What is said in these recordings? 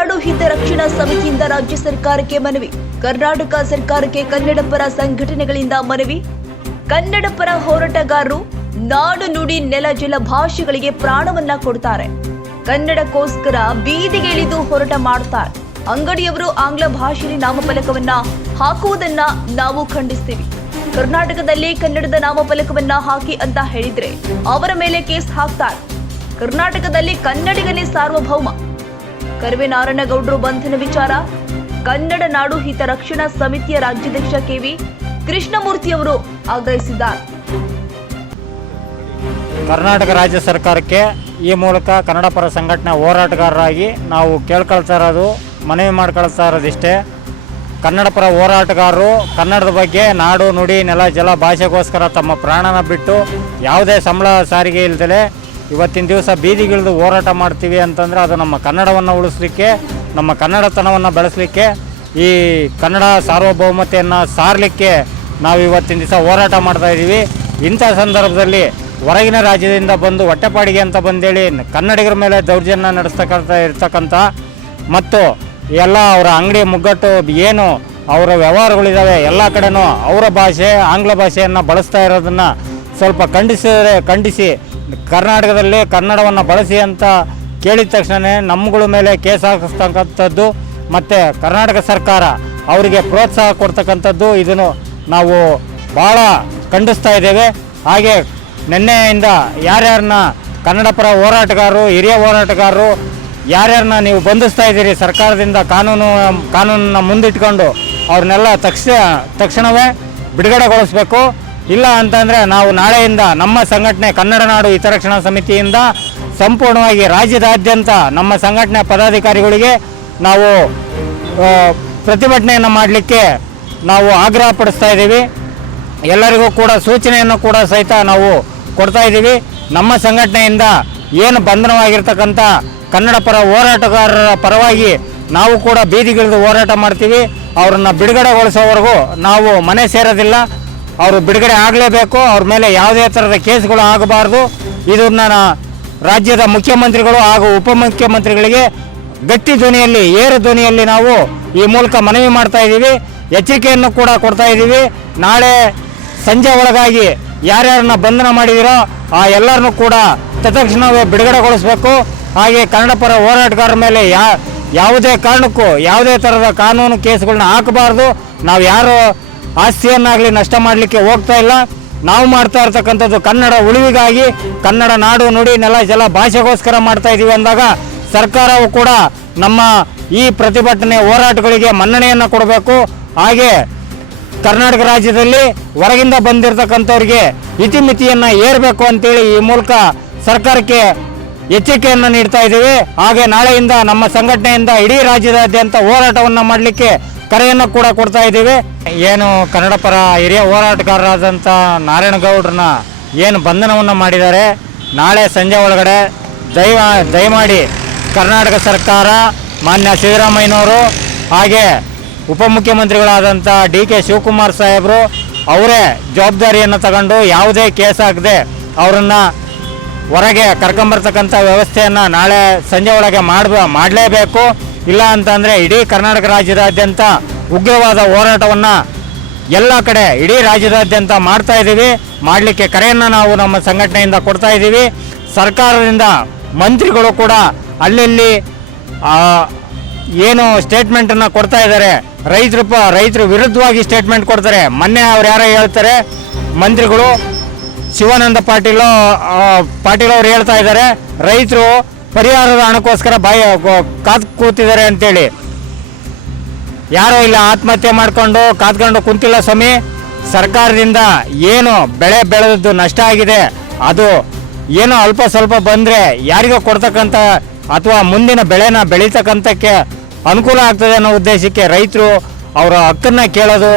ನಾಡು ಹಿತ ರಕ್ಷಣಾ ಸಮಿತಿಯಿಂದ ರಾಜ್ಯ ಸರ್ಕಾರಕ್ಕೆ ಮನವಿ. ಕರ್ನಾಟಕ ಸರ್ಕಾರಕ್ಕೆ ಕನ್ನಡ ಪರ ಸಂಘಟನೆಗಳಿಂದ ಮನವಿ. ಕನ್ನಡ ಪರ ಹೋರಾಟಗಾರರು ನಾಡು ನುಡಿ ನೆಲ ಜಲ ಭಾಷೆಗಳಿಗೆ ಪ್ರಾಣವನ್ನ ಕೊಡ್ತಾರೆ. ಕನ್ನಡಕ್ಕೋಸ್ಕರ ಬೀದಿಗಿಳಿದು ಹೋರಾಟ ಮಾಡ್ತಾರೆ. ಅಂಗಡಿಯವರು ಆಂಗ್ಲ ಭಾಷೆಯಲ್ಲಿ ನಾಮಫಲಕವನ್ನ ಹಾಕುವುದನ್ನ ನಾವು ಖಂಡಿಸ್ತೀವಿ. ಕರ್ನಾಟಕದಲ್ಲಿ ಕನ್ನಡದ ನಾಮಫಲಕವನ್ನ ಹಾಕಿ ಅಂತ ಹೇಳಿದ್ರೆ ಅವರ ಮೇಲೆ ಕೇಸ್ ಹಾಕ್ತಾರೆ. ಕರ್ನಾಟಕದಲ್ಲಿ ಕನ್ನಡಿಗನೇ ಸಾರ್ವಭೌಮ. ಕರ್ವೆ ನಾರಾಯಣಗೌಡರು ಬಂಧನ ವಿಚಾರ. ಕನ್ನಡ ನಾಡು ಹಿತ ರಕ್ಷಣಾ ಸಮಿತಿಯ ರಾಜ್ಯಾಧ್ಯಕ್ಷ ಕೆವಿ ಕೃಷ್ಣಮೂರ್ತಿ ಅವರು ಆಗ್ರಹಿಸಿದ್ದಾರೆ. ಕರ್ನಾಟಕ ರಾಜ್ಯ ಸರ್ಕಾರಕ್ಕೆ ಈ ಮೂಲಕ ಕನ್ನಡ ಪರ ಸಂಘಟನೆ ಹೋರಾಟಗಾರರಾಗಿ ನಾವು ಕೇಳ್ಕೊಳ್ತಾ ಇರೋದು, ಮನವಿ ಮಾಡ್ಕೊಳ್ತಾ ಇರೋದಿಷ್ಟೇ ಕನ್ನಡ ಪರ ಹೋರಾಟಗಾರರು ಕನ್ನಡದ ಬಗ್ಗೆ ನಾಡು ನುಡಿ ನೆಲ ಜಲ ಭಾಷೆಗೋಸ್ಕರ ತಮ್ಮ ಪ್ರಾಣನ ಬಿಟ್ಟು ಯಾವುದೇ ಸಂಬಳ ಸಾರಿಗೆ ಇಲ್ದಲೆ ಇವತ್ತಿನ ದಿವಸ ಬೀದಿಗಿಳಿದು ಹೋರಾಟ ಮಾಡ್ತೀವಿ ಅಂತಂದರೆ ಅದು ನಮ್ಮ ಕನ್ನಡವನ್ನು ಉಳಿಸ್ಲಿಕ್ಕೆ, ನಮ್ಮ ಕನ್ನಡತನವನ್ನು ಬೆಳೆಸಲಿಕ್ಕೆ, ಈ ಕನ್ನಡ ಸಾರ್ವಭೌಮತೆಯನ್ನು ಸಾರಲಿಕ್ಕೆ ನಾವು ಇವತ್ತಿನ ದಿವಸ ಹೋರಾಟ ಮಾಡ್ತಾ ಇದ್ದೀವಿ ಇಂಥ ಸಂದರ್ಭದಲ್ಲಿ ಹೊರಗಿನ ರಾಜ್ಯದಿಂದ ಬಂದು ಹೊಟ್ಟೆಪಾಡಿಗೆ ಅಂತ ಬಂದೇಳಿ ಕನ್ನಡಿಗರ ಮೇಲೆ ದೌರ್ಜನ್ಯ ನಡೆಸ್ತಕ್ಕಂಥ, ಇರ್ತಕ್ಕಂಥ ಮತ್ತು ಎಲ್ಲ ಅವರ ಅಂಗಡಿ ಮುಗ್ಗಟ್ಟು ಏನು ಅವರ ವ್ಯವಹಾರಗಳಿದ್ದಾವೆ ಎಲ್ಲ ಕಡೆನೂ ಅವರ ಭಾಷೆ, ಆಂಗ್ಲ ಭಾಷೆಯನ್ನು ಬಳಸ್ತಾ ಇರೋದನ್ನು ಸ್ವಲ್ಪ ಖಂಡಿಸಿದರೆ, ಖಂಡಿಸಿ ಕರ್ನಾಟಕದಲ್ಲಿ ಕನ್ನಡವನ್ನು ಬಳಸಿ ಅಂತ ಕೇಳಿದ ತಕ್ಷಣ ನಮ್ಮಗಳ ಮೇಲೆ ಕೇಸ್ ಹಾಕಿಸ್ತಕ್ಕಂಥದ್ದು ಮತ್ತು ಕರ್ನಾಟಕ ಸರ್ಕಾರ ಅವರಿಗೆ ಪ್ರೋತ್ಸಾಹ ಕೊಡ್ತಕ್ಕಂಥದ್ದು ಇದನ್ನು ನಾವು ಭಾಳ ಖಂಡಿಸ್ತಾ ಇದ್ದೇವೆ. ಹಾಗೆ ನಿನ್ನೆಯಿಂದ ಯಾರ್ಯಾರನ್ನ ಕನ್ನಡ ಪರ ಹೋರಾಟಗಾರರು, ಹಿರಿಯ ಹೋರಾಟಗಾರರು ಯಾರ್ಯಾರನ್ನ ನೀವು ಬಂಧಿಸ್ತಾ ಇದ್ದೀರಿ ಸರ್ಕಾರದಿಂದ ಕಾನೂನು, ಕಾನೂನನ್ನ ಮುಂದಿಟ್ಕೊಂಡು ಅವ್ರನ್ನೆಲ್ಲ ತಕ್ಷ, ತಕ್ಷಣವೇ ಬಿಡುಗಡೆಗೊಳಿಸಬೇಕು. ಇಲ್ಲ ಅಂತಂದರೆ ನಾವು ನಾಳೆಯಿಂದ ನಮ್ಮ ಸಂಘಟನೆ ಕನ್ನಡ ನಾಡು ಹಿತರಕ್ಷಣಾ ಸಮಿತಿಯಿಂದ ಸಂಪೂರ್ಣವಾಗಿ ರಾಜ್ಯದಾದ್ಯಂತ ನಮ್ಮ ಸಂಘಟನೆ ಪದಾಧಿಕಾರಿಗಳಿಗೆ ನಾವು ಪ್ರತಿಭಟನೆಯನ್ನು ಮಾಡಲಿಕ್ಕೆ ನಾವು ಆಗ್ರಹ ಪಡಿಸ್ತಾ ಇದ್ದೀವಿ. ಎಲ್ಲರಿಗೂ ಕೂಡ ಸೂಚನೆಯನ್ನು ಕೂಡ ಸಹಿತ ನಾವು ಕೊಡ್ತಾ ಇದ್ದೀವಿ. ನಮ್ಮ ಸಂಘಟನೆಯಿಂದ ಏನು ಬಂಧನವಾಗಿರ್ತಕ್ಕಂಥ ಕನ್ನಡ ಪರ ಹೋರಾಟಗಾರರ ಪರವಾಗಿ ನಾವು ಕೂಡ ಬೀದಿಗಿಳಿದು ಹೋರಾಟ ಮಾಡ್ತೀವಿ. ಅವರನ್ನು ಬಿಡುಗಡೆಗೊಳಿಸೋವರೆಗೂ ನಾವು ಮನೆ ಸೇರೋದಿಲ್ಲ. ಅವರು ಬಿಡುಗಡೆ ಆಗಲೇಬೇಕು. ಅವ್ರ ಮೇಲೆ ಯಾವುದೇ ಥರದ ಕೇಸ್ಗಳು ಆಗಬಾರ್ದು. ಇದನ್ನ ರಾಜ್ಯದ ಮುಖ್ಯಮಂತ್ರಿಗಳು ಹಾಗೂ ಉಪಮುಖ್ಯಮಂತ್ರಿಗಳಿಗೆ ಗಟ್ಟಿ ಧ್ವನಿಯಲ್ಲಿ, ಏರು ಧ್ವನಿಯಲ್ಲಿ ನಾವು ಈ ಮೂಲಕ ಮನವಿ ಮಾಡ್ತಾ ಇದ್ದೀವಿ. ಎಚ್ಚರಿಕೆಯನ್ನು ಕೂಡ ಕೊಡ್ತಾ ಇದ್ದೀವಿ. ನಾಳೆ ಸಂಜೆ ಒಳಗಾಗಿ ಯಾರ್ಯಾರನ್ನ ಬಂಧನ ಮಾಡಿದಿರೋ ಆ ಎಲ್ಲರನ್ನೂ ಕೂಡ ತತ್ಕ್ಷಣವೇ ಬಿಡುಗಡೆಗೊಳಿಸಬೇಕು. ಹಾಗೆ ಕನ್ನಡ ಪರ ಹೋರಾಟಗಾರರ ಮೇಲೆ ಯಾವುದೇ ಕಾರಣಕ್ಕೂ ಯಾವುದೇ ಥರದ ಕಾನೂನು ಕೇಸ್ಗಳನ್ನ ಹಾಕಬಾರ್ದು. ನಾವು ಯಾರು ಆಸ್ತಿಯನ್ನಾಗಲಿ ನಷ್ಟ ಮಾಡಲಿಕ್ಕೆ ಹೋಗ್ತಾ ಇಲ್ಲ. ನಾವು ಮಾಡ್ತಾ ಇರ್ತಕ್ಕಂಥದ್ದು ಕನ್ನಡ ಉಳಿವಿಗಾಗಿ, ಕನ್ನಡ ನಾಡು ನುಡಿ ನೆಲ ಜಲ ಭಾಷೆಗೋಸ್ಕರ ಮಾಡ್ತಾ ಇದ್ದೀವಿ ಅಂದಾಗ ಸರ್ಕಾರವು ಕೂಡ ನಮ್ಮ ಈ ಪ್ರತಿಭಟನೆ ಹೋರಾಟಗಳಿಗೆ ಮನ್ನಣೆಯನ್ನು ಕೊಡಬೇಕು. ಹಾಗೆ ಕರ್ನಾಟಕ ರಾಜ್ಯದಲ್ಲಿ ಹೊರಗಿಂದ ಬಂದಿರತಕ್ಕಂಥವ್ರಿಗೆ ಇತಿಮಿತಿಯನ್ನು ಏರಬೇಕು ಅಂತೇಳಿ ಈ ಮೂಲಕ ಸರ್ಕಾರಕ್ಕೆ ಎಚ್ಚರಿಕೆಯನ್ನು ನೀಡ್ತಾ ಇದ್ದೀವಿ ಹಾಗೆ ನಾಳೆಯಿಂದ ನಮ್ಮ ಸಂಘಟನೆಯಿಂದ ಇಡೀ ರಾಜ್ಯದಾದ್ಯಂತ ಹೋರಾಟವನ್ನು ಮಾಡಲಿಕ್ಕೆ ಕರೆಯನ್ನು ಕೂಡ ಕೊಡ್ತಾ ಇದ್ದೀವಿ. ಏನು ಕನ್ನಡ ಪರ ಹಿರಿಯ ಹೋರಾಟಗಾರರಾದಂಥ ನಾರಾಯಣಗೌಡ್ರನ್ನ ಏನು ಬಂಧನವನ್ನು ಮಾಡಿದ್ದಾರೆ. ನಾಳೆ ಸಂಜೆ ಒಳಗಡೆ ದಯ ದಯಮಾಡಿ ಕರ್ನಾಟಕ ಸರ್ಕಾರ, ಮಾನ್ಯ ಸಿದ್ದರಾಮಯ್ಯನವರು ಹಾಗೆ ಉಪಮುಖ್ಯಮಂತ್ರಿಗಳಾದಂಥ ಡಿ ಕೆ ಶಿವಕುಮಾರ್ ಸಾಹೇಬರು ಅವರೇ ಜವಾಬ್ದಾರಿಯನ್ನು ತಗೊಂಡು ಯಾವುದೇ ಕೇಸ್ ಆಗದೆ ಅವರನ್ನು ಹೊರಗೆ ಕರ್ಕೊಂಬರ್ತಕ್ಕಂಥ ವ್ಯವಸ್ಥೆಯನ್ನು ನಾಳೆ ಸಂಜೆ ಒಳಗೆ ಮಾಡಲೇಬೇಕು. ಇಲ್ಲ ಅಂತಂದರೆ ಇಡೀ ಕರ್ನಾಟಕ ರಾಜ್ಯದಾದ್ಯಂತ ಉಗ್ರವಾದ ಹೋರಾಟವನ್ನು ಎಲ್ಲ ಕಡೆ ಇಡೀ ರಾಜ್ಯದಾದ್ಯಂತ ಮಾಡ್ತಾ ಇದ್ದೀವಿ. ಮಾಡಲಿಕ್ಕೆ ಕರೆಯನ್ನು ನಾವು ನಮ್ಮ ಸಂಘಟನೆಯಿಂದ ಕೊಡ್ತಾ ಇದ್ದೀವಿ. ಸರ್ಕಾರದಿಂದ ಮಂತ್ರಿಗಳು ಕೂಡ ಅಲ್ಲಲ್ಲಿ ಏನು ಸ್ಟೇಟ್ಮೆಂಟನ್ನು ಕೊಡ್ತಾ ಇದ್ದಾರೆ. ರೈತರು ರೈತರ ವಿರುದ್ಧವಾಗಿ ಸ್ಟೇಟ್ಮೆಂಟ್ ಕೊಡ್ತಾರೆ. ಮೊನ್ನೆ ಅವ್ರು ಯಾರೋ ಹೇಳ್ತಾರೆ, ಮಂತ್ರಿಗಳು ಶಿವಾನಂದ ಪಾಟೀಲು ಪಾಟೀಲ್ ಅವರು ಹೇಳ್ತಾ ಇದ್ದಾರೆ, ರೈತರು ಪರಿಹಾರದ ಹಣಕ್ಕೋಸ್ಕರ ಬಾಯಿ ಕಾದ್ ಕೂತಿದ್ದಾರೆ ಅಂತೇಳಿ. ಯಾರೋ ಇಲ್ಲ, ಆತ್ಮಹತ್ಯೆ ಮಾಡಿಕೊಂಡು ಕಾದ್ಕೊಂಡು ಕುಂತಿಲ್ಲ ಸ್ವಾಮಿ. ಸರ್ಕಾರದಿಂದ ಏನು ಬೆಳೆ ಬೆಳೆದದ್ದು ನಷ್ಟ ಆಗಿದೆ, ಅದು ಏನೋ ಅಲ್ಪ ಸ್ವಲ್ಪ ಬಂದರೆ ಯಾರಿಗೋ ಕೊಡ್ತಕ್ಕಂಥ ಅಥವಾ ಮುಂದಿನ ಬೆಳೆನ ಬೆಳೀತಕ್ಕಂಥಕ್ಕೆ ಅನುಕೂಲ ಆಗ್ತದೆ ಅನ್ನೋ ಉದ್ದೇಶಕ್ಕೆ ರೈತರು ಅವರ ಹಕ್ಕನ್ನು ಕೇಳೋದು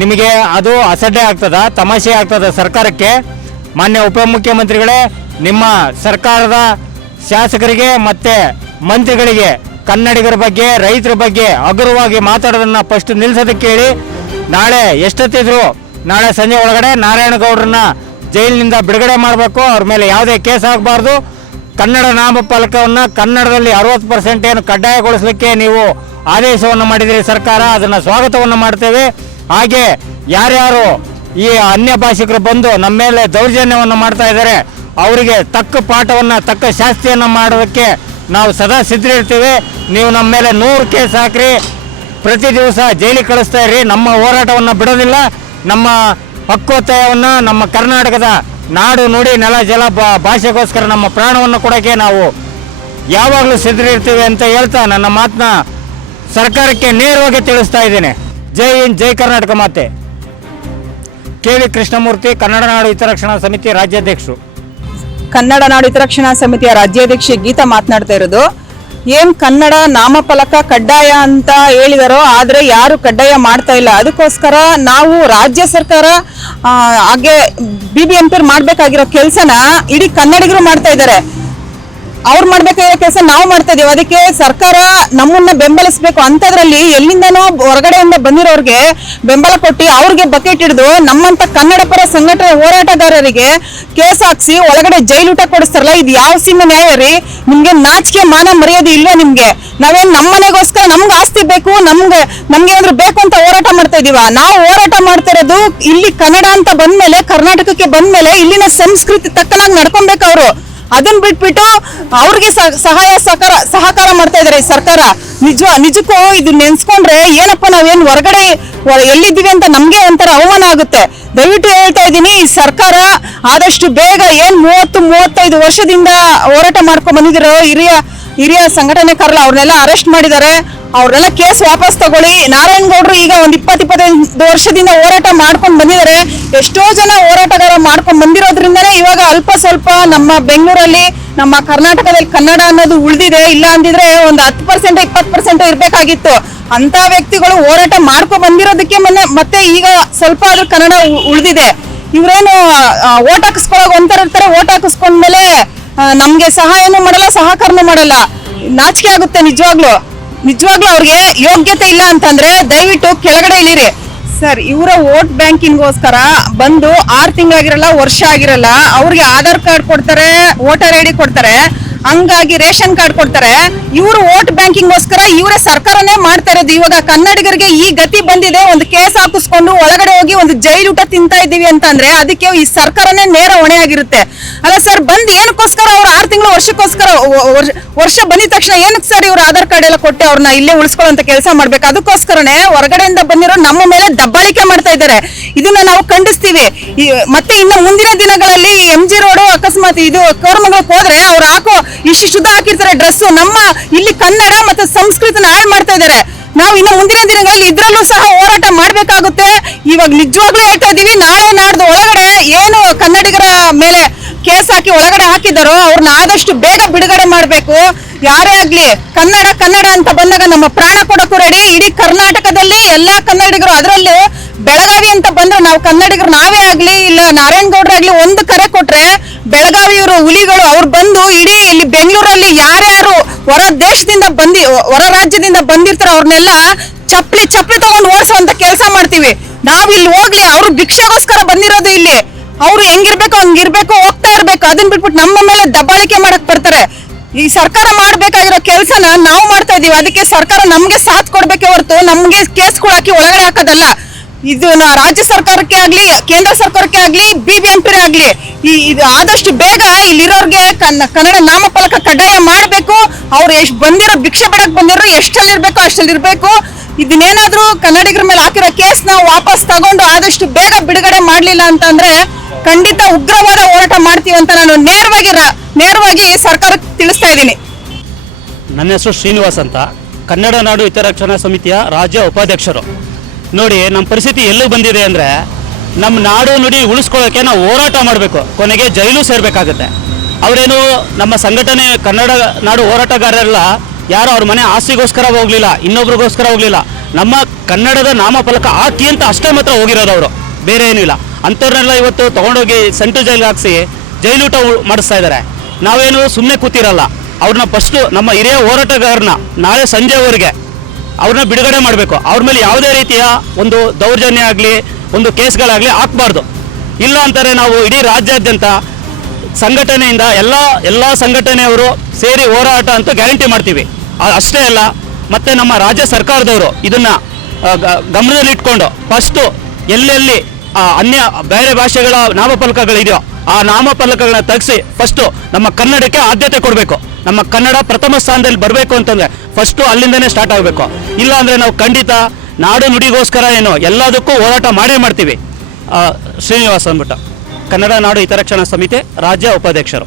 ನಿಮಗೆ ಅದು ಅಸಡ್ಡೆ ಆಗ್ತದ, ತಮಾಷೆ ಆಗ್ತದ ಸರ್ಕಾರಕ್ಕೆ. ಮಾನ್ಯ ಉಪಮುಖ್ಯಮಂತ್ರಿಗಳೇ, ನಿಮ್ಮ ಸರ್ಕಾರದ ಶಾಸಕರಿಗೆ ಮತ್ತೆ ಮಂತ್ರಿಗಳಿಗೆ ಕನ್ನಡಿಗರ ಬಗ್ಗೆ, ರೈತರ ಬಗ್ಗೆ ಹಗುರವಾಗಿ ಮಾತಾಡೋದನ್ನ ಫಸ್ಟ್ ನಿಲ್ಸೋದಕ್ಕೆ ಹೇಳಿ ನಾಳೆ ಎಷ್ಟೊತ್ತಿದ್ರು, ನಾಳೆ ಸಂಜೆ ಒಳಗಡೆ ನಾರಾಯಣಗೌಡ್ರನ್ನ ಜೈಲಿನಿಂದ ಬಿಡುಗಡೆ ಮಾಡಬೇಕು, ಅವ್ರ ಮೇಲೆ ಯಾವುದೇ ಕೇಸ್ ಆಗಬಾರ್ದು. ಕನ್ನಡ ನಾಮಫಲಕವನ್ನು ಕನ್ನಡದಲ್ಲಿ ಅರವತ್ತು ಪರ್ಸೆಂಟ್ ಏನು ಕಡ್ಡಾಯಗೊಳಿಸಲಿಕ್ಕೆ ನೀವು ಆದೇಶವನ್ನು ಮಾಡಿದಿರಿ ಸರ್ಕಾರ, ಅದನ್ನು ಸ್ವಾಗತವನ್ನು ಮಾಡ್ತೇವೆ. ಹಾಗೆ ಯಾರ್ಯಾರು ಈ ಅನ್ಯ ಭಾಷಿಕರು ಬಂದು ನಮ್ಮ ಮೇಲೆ ದೌರ್ಜನ್ಯವನ್ನು ಮಾಡ್ತಾ ಇದ್ದಾರೆ ಅವರಿಗೆ ತಕ್ಕ ಪಾಠವನ್ನು, ತಕ್ಕ ಶಾಸ್ತಿಯನ್ನು ಮಾಡೋದಕ್ಕೆ ನಾವು ಸದಾ ಸಿದ್ಧರಿರ್ತೀವಿ. ನೀವು ನಮ್ಮ ಮೇಲೆ ನೂರು ಕೇಸ್ ಹಾಕ್ರಿ. ಪ್ರತಿ ದಿವಸ ಜೈಲಿಗೆ ಕಳಿಸ್ತಾ ಇರಿ ನಮ್ಮ ಹೋರಾಟವನ್ನು ಬಿಡೋದಿಲ್ಲ. ನಮ್ಮ ಪಕ್ವತಯವನ್ನು ನಮ್ಮ ಕರ್ನಾಟಕದ ನಾಡು ನುಡಿ ನೆಲ ಜಲ ಭಾಷೆಗೋಸ್ಕರ ನಮ್ಮ ಪ್ರಾಣವನ್ನು ಕೊಡೋಕ್ಕೆ ನಾವು ಯಾವಾಗಲೂ ಸಿದ್ಧರಿರ್ತೀವಿ ಅಂತ ಹೇಳ್ತಾ ನನ್ನ ಮಾತನ್ನ ಸರ್ಕಾರಕ್ಕೆ ನೇರವಾಗಿ ತಿಳಿಸ್ತಾ ಇದ್ದೇನೆ. ಜೈ ಹಿಂದ್, ಜೈ ಕರ್ನಾಟಕ ಮಾತೆ. ಕೆ ವಿ ಕೃಷ್ಣಮೂರ್ತಿ, ಕನ್ನಡ ನಾಡು ಹಿತರಕ್ಷಣಾ ಸಮಿತಿ ರಾಜ್ಯಾಧ್ಯಕ್ಷರು. ಕನ್ನಡ ನಾಡು ಹಿತರಕ್ಷಣಾ ಸಮಿತಿಯ ರಾಜ್ಯಾಧ್ಯಕ್ಷೆ ಗೀತಾ ಮಾತನಾಡ್ತಾ ಇರೋದು. ಏನ್ ಕನ್ನಡ ನಾಮಫಲಕ ಕಡ್ಡಾಯ ಅಂತ ಹೇಳಿದಾರೋ, ಆದ್ರೆ ಯಾರು ಕಡ್ಡಾಯ ಮಾಡ್ತಾ ಇಲ್ಲ. ಅದಕ್ಕೋಸ್ಕರ ನಾವು ರಾಜ್ಯ ಸರ್ಕಾರ ಹಾಗೆ ಬಿ ಬಿ ಎಂ ಪಿ ಮಾಡ್ಬೇಕಾಗಿರೋ ಕೆಲ್ಸನ ಇಡೀ ಕನ್ನಡಿಗರು ಮಾಡ್ತಾ ಇದ್ದಾರೆ. ಅವ್ರು ಮಾಡ್ಬೇಕಾಗಿರೋ ಕೆಲಸ ನಾವು ಮಾಡ್ತಾ ಇದೀವಿ ಅದಕ್ಕೆ ಸರ್ಕಾರ ನಮ್ಮನ್ನ ಬೆಂಬಲಿಸಬೇಕು. ಅಂತದ್ರಲ್ಲಿ ಎಲ್ಲಿಂದನೋ ಹೊರಗಡೆಯಿಂದ ಬಂದಿರೋರಿಗೆ ಬೆಂಬಲ ಕೊಟ್ಟು ಅವ್ರಿಗೆ ಬಕೆಟ್ ಹಿಡಿದು ನಮ್ಮಂತ ಕನ್ನಡ ಪರ ಸಂಘಟನೆ ಹೋರಾಟಗಾರರಿಗೆ ಕೇಸ್ ಹಾಕ್ಸಿ ಒಳಗಡೆ ಜೈಲೂಟ ಕೊಡಿಸ್ತಾರಲ್ಲ, ಇದು ಯಾವ ಸಿಂಹ ನ್ಯಾಯ ರೀ? ನಿಮ್ಗೆ ನಾಚಿಕೆ, ಮಾನ ಮರ್ಯಾದೆ ಇಲ್ವಾ ನಿಮ್ಗೆ? ನಾವೇನ್ ನಮ್ಮ ಮನೆಗೋಸ್ಕರ ನಮ್ಗೆ ಆಸ್ತಿ ಬೇಕು, ನಮ್ಗೆ ನಮ್ಗೆ ಏನಾದ್ರು ಬೇಕು ಅಂತ ಹೋರಾಟ ಮಾಡ್ತಾ ಇದೀವ? ನಾವು ಹೋರಾಟ ಮಾಡ್ತಾ ಇರೋದು ಇಲ್ಲಿ ಕನ್ನಡ ಅಂತ ಬಂದ್ಮೇಲೆ, ಕರ್ನಾಟಕಕ್ಕೆ ಬಂದ್ಮೇಲೆ ಇಲ್ಲಿನ ಸಂಸ್ಕೃತಿ ತಕ್ಕನಾಗಿ ನಡ್ಕೊಬೇಕು ಅವರು. ಅದನ್ನ ಬಿಟ್ಬಿಟ್ಟು ಅವ್ರಿಗೆ ಸಹಾಯ ಸಹಕಾರ ಸಹಕಾರ ಮಾಡ್ತಾ ಇದಾರೆ ಸರ್ಕಾರ. ನಿಜ, ನಿಜಕ್ಕೂ ಇದು ನೆನ್ಸ್ಕೊಂಡ್ರೆ ಏನಪ್ಪ ನಾವೇನು ಹೊರಗಡೆ ಹೊರ- ಎಲ್ಲಿದ್ದೀವಿ ಅಂತ ನಮ್ಗೆ ಒಂಥರ ಅವಮಾನ ಆಗುತ್ತೆ. ದಯವಿಟ್ಟು ಹೇಳ್ತಾ ಇದ್ದೀನಿ, ಈ ಸರ್ಕಾರ ಆದಷ್ಟು ಬೇಗ ಏನ್ ಮೂವತ್ತು, ಮೂವತ್ತೈದು ವರ್ಷದಿಂದ ಹೋರಾಟ ಮಾಡ್ಕೊಂಡ್ ಬಂದಿದಿರೋ ಹಿರಿಯ ಹಿರಿಯ ಸಂಘಟನೆಕಾರರು ಅವ್ರನ್ನೆಲ್ಲ ಅರೆಸ್ಟ್ ಮಾಡಿದ್ದಾರೆ. ಅವ್ರನ್ನೆಲ್ಲ ಕೇಸ್ ವಾಪಸ್ ತಗೊಳ್ಳಿ. ನಾರಾಯಣಗೌಡರು ಈಗ ಒಂದು ಇಪ್ಪತ್ತು ಇಪ್ಪತ್ತೈದು ವರ್ಷದಿಂದ ಹೋರಾಟ ಮಾಡ್ಕೊಂಡು ಬಂದಿದ್ದಾರೆ. ಎಷ್ಟೋ ಜನ ಹೋರಾಟಗಾರ ಮಾಡ್ಕೊಂಡು ಬಂದಿರೋದ್ರಿಂದನೇ ಇವಾಗ ಅಲ್ಪ ಸ್ವಲ್ಪ ನಮ್ಮ ಬೆಂಗಳೂರಲ್ಲಿ, ನಮ್ಮ ಕರ್ನಾಟಕದಲ್ಲಿ ಕನ್ನಡ ಅನ್ನೋದು ಉಳಿದಿದೆ. ಇಲ್ಲ ಅಂದಿದ್ರೆ ಒಂದು ಹತ್ತು ಪರ್ಸೆಂಟ್ ಇಪ್ಪತ್ತು ಪರ್ಸೆಂಟ್ ಇರಬೇಕಾಗಿತ್ತು. ಅಂತ ವ್ಯಕ್ತಿಗಳು ಹೋರಾಟ ಮಾಡ್ಕೊ ಬಂದಿರೋದಕ್ಕೆ ಮೊನ್ನೆ ಮತ್ತೆ ಈಗ ಸ್ವಲ್ಪ ಆದ್ರೂ ಕನ್ನಡ ಉಳಿದಿದೆ. ಇವರೇನು ಓಟ್ ಹಾಕಿಸ್ಕೊಳಕ್ ಒಂಥರ ಇರ್ತಾರೆ, ಓಟ್ ಹಾಕಿಸ್ಕೊಂಡ್ಮೇಲೆ ನಮ್ಗೆ ಸಹಾಯನೂ ಮಾಡಲ್ಲ, ಸಹಕಾರನೂ ಮಾಡಲ್ಲ. ನಾಚಿಕೆ ಆಗುತ್ತೆ ನಿಜವಾಗ್ಲು. ನಿಜವಾಗ್ಲೂ ಅವ್ರಿಗೆ ಯೋಗ್ಯತೆ ಇಲ್ಲ ಅಂತಂದ್ರೆ ದಯವಿಟ್ಟು ಕೆಳಗಡೆ ಇಳಿರಿ. ಸರ್, ಇವರ ವೋಟ್ ಬ್ಯಾಂಕಿಂಗ್ಗೋಸ್ಕರ ಬಂದು ಆರು ತಿಂಗಳಾಗಿರಲ್ಲ, ವರ್ಷ ಆಗಿರಲ್ಲ, ಅವ್ರಿಗೆ ಆಧಾರ್ ಕಾರ್ಡ್ ಕೊಡ್ತಾರೆ, ವೋಟರ್ ಐ ಕೊಡ್ತಾರೆ. ಹಂಗಾಗಿ ರೇಷನ್ ಕಾರ್ಡ್ ಕೊಡ್ತಾರೆ. ಇವರು ವೋಟ್ ಬ್ಯಾಂಕಿಂಗ್ಗೋಸ್ಕರ ಇವರೇ ಸರ್ಕಾರನೇ ಮಾಡ್ತಾ ಇರೋದು ಇವಾಗ. ಕನ್ನಡಿಗರಿಗೆ ಈ ಗತಿ ಬಂದಿದೆ. ಒಂದು ಕೇಸ್ ಹಾಕಿಸ್ಕೊಂಡು ಒಳಗಡೆ ಹೋಗಿ ಒಂದು ಜೈಲು ಊಟ ತಿಂತಾ ಇದ್ದೀವಿ ಅಂತಂದ್ರೆ ಅದಕ್ಕೆ ಈ ಸರ್ಕಾರನೇ ನೇರ ಹೊಣೆ ಆಗಿರುತ್ತೆ. ಅಲ್ಲ ಸರ್, ಬಂದ್ ಏನಕ್ಕೋಸ್ಕರ ಅವ್ರು ಆರು ತಿಂಗಳು ವರ್ಷಕ್ಕೋಸ್ಕರ ವರ್ಷ- ಬಂದಿದ ತಕ್ಷಣ ಏನಕ್ಕೆ ಸರ್ ಇವ್ರು ಆಧಾರ್ ಕಾರ್ಡ್ ಎಲ್ಲ ಕೊಟ್ಟೆ ಅವ್ರನ್ನ ಇಲ್ಲೇ ಉಳಿಸ್ಕೊಳ್ಳೋಂತ ಕೆಲಸ ಮಾಡ್ಬೇಕು? ಅದಕ್ಕೋಸ್ಕರನೇ ಹೊರಗಡೆಯಿಂದ ಬಂದಿರೋ ನಮ್ಮ ಮೇಲೆ ದಬ್ಬಾಳಿಕೆ ಮಾಡ್ತಾ ಇದ್ದಾರೆ. ಇದನ್ನ ನಾವು ಖಂಡಿಸ್ತೀವಿ. ಈ- ಮತ್ತೆ ಇನ್ನು ಮುಂದಿನ ದಿನಗಳಲ್ಲಿ ಎಂ ಜಿ ರೋಡ್ ಅಕಸ್ಮಾತ್ ಇದು ಕೋರಮಂಗಲಕ್ಕೆ ಹೋದ್ರೆ ಅವ್ರು ಹಾಕೋ ಇಷ್ಟು ಶುದ್ಧ ಹಾಕಿರ್ತಾರೆ ಡ್ರೆಸ್ ನಮ್ಮ ಇಲ್ಲಿ ಕನ್ನಡ ಮತ್ತೆ ಸಂಸ್ಕೃತಿನ ಹಾಳು ಮಾಡ್ತಾ ಇದ್ದಾರೆ ನಾವು ಇನ್ನು ಮುಂದಿನ ದಿನಗಳಲ್ಲಿ ಇದ್ರಲ್ಲೂ ಸಹ ಹೋರಾಟ ಮಾಡಬೇಕಾಗುತ್ತೆ. ಇವಾಗ ನಿಜವಾಗ್ಲೂ ಹೇಳ್ತಾ ಇದೀವಿ ನಾಳೆ ನಾಡ್ದು ಒಳಗಡೆ ಏನು ಕನ್ನಡಿಗರ ಮೇಲೆ ಕೇಸ್ ಹಾಕಿ ಒಳಗಡೆ ಹಾಕಿದ್ದಾರೋ ಅವ್ರನ್ನ ಆದಷ್ಟು ಬೇಗ ಬಿಡುಗಡೆ ಮಾಡಬೇಕು. ಯಾರೇ ಆಗ್ಲಿ, ಕನ್ನಡ ಕನ್ನಡ ಅಂತ ಬಂದಾಗ ನಮ್ಮ ಪ್ರಾಣ ಕೊಡಕ್ಕೂ ರೆಡಿ ಇಡೀ ಕರ್ನಾಟಕದಲ್ಲಿ ಎಲ್ಲಾ ಕನ್ನಡಿಗರು ಅದರಲ್ಲೂ ಬೆಳಗಾವಿ ಅಂತ ಬಂದ್ರೆ ನಾವು ಕನ್ನಡಿಗರು ನಾವೇ ಆಗ್ಲಿ, ಇಲ್ಲ ನಾರಾಯಣ್ ಗೌಡ್ರಾಗ್ಲಿ ಒಂದು ಕರೆ ಕೊಟ್ರೆ ಬೆಳಗಾವಿಯವರು ಹುಲಿಗಳು ಅವ್ರು ಬಂದು ಇಡೀ ಇಲ್ಲಿ ಬೆಂಗಳೂರಲ್ಲಿ ಯಾರ್ಯಾರು ಹೊರ ದೇಶದಿಂದ ಬಂದಿ, ಹೊರ ರಾಜ್ಯದಿಂದ ಬಂದಿರ್ತಾರೋ ಅವ್ರನ್ನೆಲ್ಲ ಚಪ್ಪಲಿ ಚಪ್ಪಲಿ ತಗೊಂಡು ಓಡಿಸುವಂತ ಕೆಲಸ ಮಾಡ್ತೀವಿ. ನಾವು ಇಲ್ಲಿ ಹೋಗ್ಲಿ, ಅವ್ರು ಭಿಕ್ಷೆಗೋಸ್ಕರ ಬಂದಿರೋದು ಇಲ್ಲಿ. ಅವ್ರು ಹೆಂಗಿರ್ಬೇಕು ಹಂಗಿರ್ಬೇಕು, ಹೋಗ್ತಾ ಇರ್ಬೇಕು. ಅದನ್ನ ಬಿಟ್ಬಿಟ್ಟು ನಮ್ಮ ಮೇಲೆ ದಬ್ಬಾಳಿಕೆ ಮಾಡಕ್ ಬರ್ತಾರೆ. ಈ ಸರ್ಕಾರ ಮಾಡ್ಬೇಕಾಗಿರೋ ಕೆಲಸನ ನಾವು ಮಾಡ್ತಾ ಇದೀವಿ. ಅದಕ್ಕೆ ಸರ್ಕಾರ ನಮ್ಗೆ ಸಾಥ್ ಕೊಡ್ಬೇಕೆ ಹೊರತು ನಮ್ಗೆ ಕೇಸ್ಗಳು ಹಾಕಿ ಒಳಗಡೆ ಹಾಕೋದಲ್ಲ. ಇದು ರಾಜ್ಯ ಸರ್ಕಾರಕ್ಕೆ ಆಗ್ಲಿ, ಕೇಂದ್ರ ಸರ್ಕಾರಕ್ಕೆ ಆಗ್ಲಿ ಬಿಬಿಎಂಪಿ ಆಗ್ಲಿ, ಈ ಇದು ಆದಷ್ಟು ಬೇಗ ಇಲ್ಲಿರೋರ್ಗೆ ಕನ್ನ- ಕನ್ನಡ ನಾಮಫಲಕ ಕಡ್ಡಾಯ ಮಾಡಬೇಕು. ಅವ್ರು ಎಷ್ಟು ಬಂದಿರೋ ಭಿಕ್ಷೆ ಬಿಡಕ್ ಬಂದಿರೋ ಎಷ್ಟಲ್ಲಿ ಇರ್ಬೇಕು ಅಷ್ಟಲ್ಲಿ ಇರ್ಬೇಕು ಇದನ್ನೇನಾದ್ರೂ ಕನ್ನಡಿಗರ ಮೇಲೆ ಹಾಕಿರೋ ಕೇಸ್ ನಾವು ವಾಪಸ್ ತಗೊಂಡು ಆದಷ್ಟು ಬೇಗ ಬಿಡುಗಡೆ ಮಾಡ್ಲಿಲ್ಲ ಅಂತಂದ್ರೆ ಖಂಡಿತ ಉಗ್ರವಾದ ಹೋರಾಟ ಮಾಡ್ತೀವಿ ಅಂತ ನಾನು ನೇರವಾಗಿ ನೇರವಾಗಿ ಸರ್ಕಾರಕ್ಕೆ ತಿಳಿಸ್ತಾ ಇದ್ದೀನಿ. ನನ್ನ ಹೆಸರು ಶ್ರೀನಿವಾಸ್ ಅಂತ. ಕನ್ನಡ ನಾಡು ಹಿತರಕ್ಷಣಾ ಸಮಿತಿಯ ರಾಜ್ಯ ಉಪಾಧ್ಯಕ್ಷರು. ನೋಡಿ ನಮ್ಮ ಪರಿಸ್ಥಿತಿ ಎಲ್ಲೂ ಬಂದಿದೆ ಅಂದರೆ ನಮ್ಮ ನಾಡು ನುಡಿ ಉಳಿಸ್ಕೊಳ್ಳೋಕೆ ನಾವು ಹೋರಾಟ ಮಾಡಬೇಕು. ಕೊನೆಗೆ ಜೈಲು ಸೇರಬೇಕಾಗುತ್ತೆ. ಅವರೇನು ನಮ್ಮ ಸಂಘಟನೆ ಕನ್ನಡ ನಾಡು ಹೋರಾಟಗಾರರೆಲ್ಲ ಯಾರು ಅವ್ರ ಮನೆ ಆಸ್ತಿಗೋಸ್ಕರ ಹೋಗಲಿಲ್ಲ, ಇನ್ನೊಬ್ರಿಗೋಸ್ಕರ ಹೋಗಲಿಲ್ಲ. ನಮ್ಮ ಕನ್ನಡದ ನಾಮಫಲಕ ಹಾಕಿ ಅಂತ ಅಷ್ಟೇ ಮಾತ್ರ ಹೋಗಿರೋದು ಅವರು. ಬೇರೆ ಏನೂ ಇಲ್ಲ. ಅಂಥವ್ರನ್ನೆಲ್ಲ ಇವತ್ತು ತೊಗೊಂಡೋಗಿ ಸೆಂಟ್ರಲ್ ಜೈಲಿಗೆ ಹಾಕ್ಸಿ ಜೈಲೂಟ ಮಾಡಿಸ್ತಾ ಇದ್ದಾರೆ ನಾವೇನು ಸುಮ್ಮನೆ ಕೂತಿರಲ್ಲ. ಅವ್ರನ್ನ ಫಸ್ಟು ನಮ್ಮ ಹಿರಿಯ ಹೋರಾಟಗಾರನ ನಾಳೆ ಸಂಜೆವರೆಗೆ ಅವ್ರನ್ನ ಬಿಡುಗಡೆ ಮಾಡಬೇಕು. ಅವ್ರ ಮೇಲೆ ಯಾವುದೇ ರೀತಿಯ ಒಂದು ದೌರ್ಜನ್ಯ ಆಗಲಿ, ಒಂದು ಕೇಸ್ಗಳಾಗಲಿ ಹಾಕ್ಬಾರ್ದು. ಇಲ್ಲ ಅಂತಾರೆ ನಾವು ಇಡೀ ರಾಜ್ಯಾದ್ಯಂತ ಸಂಘಟನೆಯಿಂದ ಎಲ್ಲ ಎಲ್ಲ ಸಂಘಟನೆಯವರು ಸೇರಿ ಹೋರಾಟ ಅಂತ ಗ್ಯಾರಂಟಿ ಮಾಡ್ತೀವಿ. ಅಷ್ಟೇ ಅಲ್ಲ, ಮತ್ತು ನಮ್ಮ ರಾಜ್ಯ ಸರ್ಕಾರದವರು ಇದನ್ನು ಗಮನದಲ್ಲಿಟ್ಕೊಂಡು ಫಸ್ಟು ಎಲ್ಲೆಲ್ಲಿ ಅನ್ಯ, ಬೇರೆ ಭಾಷೆಗಳ ನಾಮಫಲಕಗಳಿದೆಯೋ ಆ ನಾಮಫಲಕಗಳನ್ನ ತೆಗೆಸಿ ಫಸ್ಟು ನಮ್ಮ ಕನ್ನಡಕ್ಕೆ ಆದ್ಯತೆ ಕೊಡಬೇಕು. ನಮ್ಮ ಕನ್ನಡ ಪ್ರಥಮ ಸ್ಥಾನದಲ್ಲಿ ಬರಬೇಕು ಅಂತಂದ್ರೆ ಫಸ್ಟು ಅಲ್ಲಿಂದನೇ ಸ್ಟಾರ್ಟ್ ಆಗಬೇಕು. ಇಲ್ಲ ಅಂದ್ರೆ ನಾವು ಖಂಡಿತ ನಾಡು ನುಡಿಗೋಸ್ಕರ ಏನು ಎಲ್ಲದಕ್ಕೂ ಹೋರಾಟ ಮಾಡೇ ಮಾಡ್ತೀವಿ. ಶ್ರೀನಿವಾಸ್ ಅಂದ್ಬಿಟ್ಟು. ಕನ್ನಡ ನಾಡು ಹಿತರಕ್ಷಣಾ ಸಮಿತಿ ರಾಜ್ಯ ಉಪಾಧ್ಯಕ್ಷರು.